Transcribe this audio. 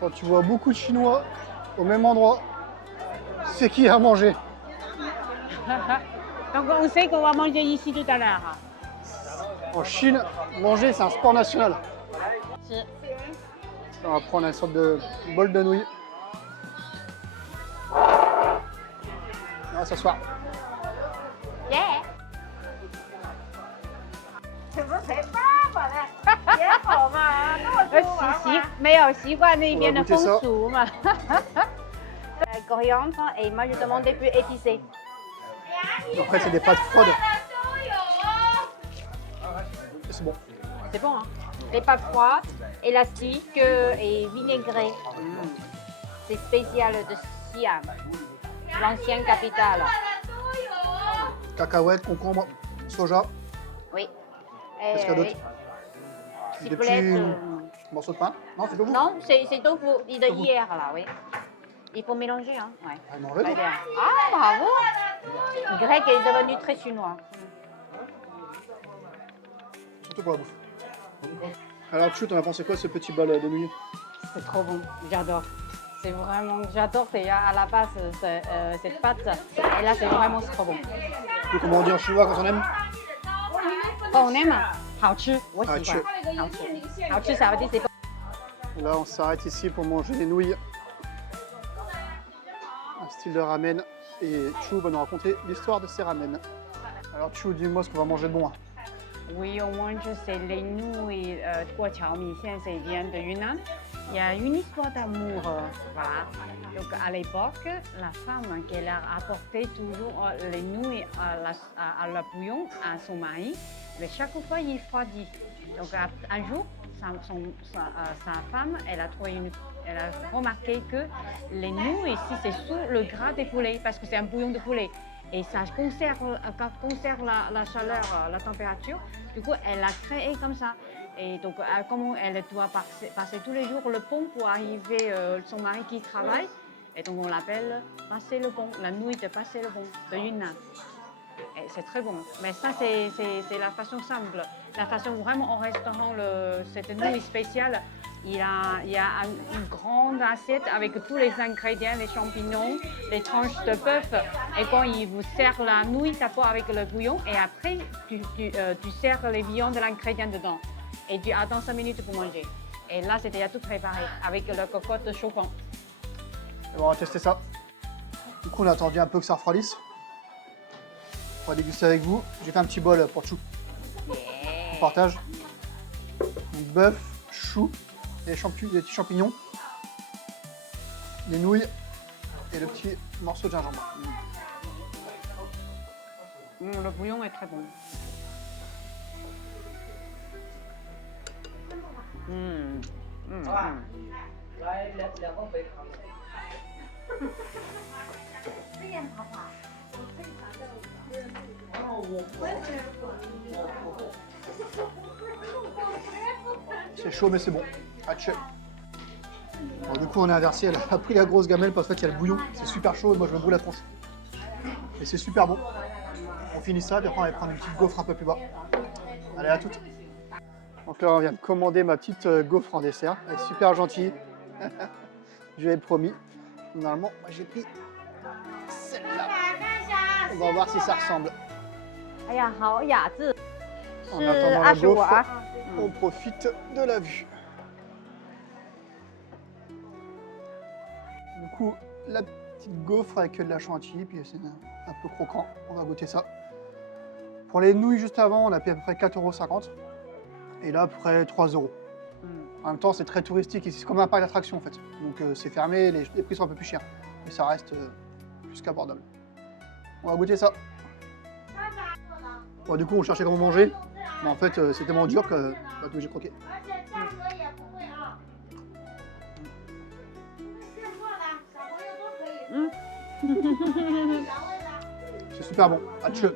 Quand tu vois beaucoup de Chinois au même endroit, c'est qui a mangé. Donc on sait qu'on va manger ici tout à l'heure. En Chine, manger, c'est un sport national. Si. On va prendre une sorte de bol de nouilles. On va s'asseoir. Yeah. 怎么才爸爸呢？也好嘛，跟我说玩玩。没有习惯那边的风俗嘛。Coriandre et moi je demande des plus épicés. Après, c'est des pâtes froides. C'est bon. C'est bon, hein? Des pâtes froides, élastiques et vinaigrées. C'est spécial de Xi'an, l'ancienne capitale. Cacahuètes, concombre, soja. Oui. Qu'est-ce qu'il y a d'autre? Des petits morceaux de pain? Non, c'est tofu? Non, c'est tofu de hier là, oui. Il faut mélanger, hein. Ouais. Ah, non, ouais, Très bien. Ah, bravo! Grec est devenu très chinois. surtout pour la bouffe. Alors, Chou, t'en as pensé quoi ce petit bol de nouilles? C'est trop bon, j'adore. C'est vraiment, j'adore à la base cette pâte. Et là, c'est vraiment trop bon. Comment on dit en chinois quand on aime? Quand on aime, 好吃, moi Ah, aussi. 好吃. 好吃, ça veut dire c'est bon. Là, on s'arrête ici pour manger des nouilles. Un style de ramen. Et Chou va nous raconter l'histoire de ces ramen. Alors, Chou, dis-moi ce qu'on va manger de bon. Hein. Oui, on mange c'est les nouilles guo qiao mi, ça vient de Yunnan. Il y a une histoire d'amour, voilà. Donc à l'époque, la femme qui a apporté toujours les nouilles à la bouillon à son mari, mais chaque fois il refroidit. Donc un jour, sa femme, elle a remarqué que les nouilles ici c'est sous le gras des poulets parce que c'est un bouillon de poulet. Et ça conserve la chaleur, la température. Du coup, elle a créé comme ça. Et donc, comme elle doit passer tous les jours le pont pour arriver son mari qui travaille, et donc on l'appelle passer le pont, la nouille de passer le pont de Yunnan. Et c'est très bon. Mais ça, c'est la façon simple. La façon vraiment au restaurant, cette nouille spéciale, il y a une grande assiette avec tous les ingrédients, les champignons, les tranches de bœuf. Et quand il vous sert la nouille, d'abord avec le bouillon, et après, tu sers les viandes de l'ingrédient dedans. Et tu attends 5 minutes pour manger. Et là, c'est déjà tout préparé avec le cocotte chauffant. Et on va tester ça. Du coup, on a attendu un peu que ça refroidisse. On va déguster avec vous. J'ai fait un petit bol pour Chou. On partage. Donc, bœuf, chou, les petits champignons, les nouilles et le petit morceau de gingembre. Le bouillon est très bon. C'est chaud mais c'est bon. Hatché. Bon, du coup on a inversé, elle a pris la grosse gamelle parce qu'en fait il y a le bouillon. C'est super chaud et moi je me brûle la tronche. Et c'est super bon. On finit ça, puis après on va prendre une petite gaufre un peu plus bas. Allez, à toutes. Donc là on vient de commander ma petite gaufre en dessert. Elle est super gentille. Je lui avais promis. Normalement, moi j'ai pris celle-là. On va voir si ça ressemble. Eh ya, 好雅致。 En attendant la 25 gaufre, 啊。 on profite de la vue. Du coup, la petite gaufre avec de la chantilly, puis c'est un peu croquant. On va goûter ça. Pour les nouilles juste avant, on a payé à peu près 4,50 €. Et là, à peu près 3 €. En même temps, c'est très touristique ici. C'est comme un parc d'attractions en fait. Donc c'est fermé, les prix sont un peu plus chers. Mais ça reste plus qu'abordable. On va goûter ça. Bon, du coup, on cherchait comment manger. Mais en fait, c'est tellement dur que j'ai croqué. C'est super bon. Hatché.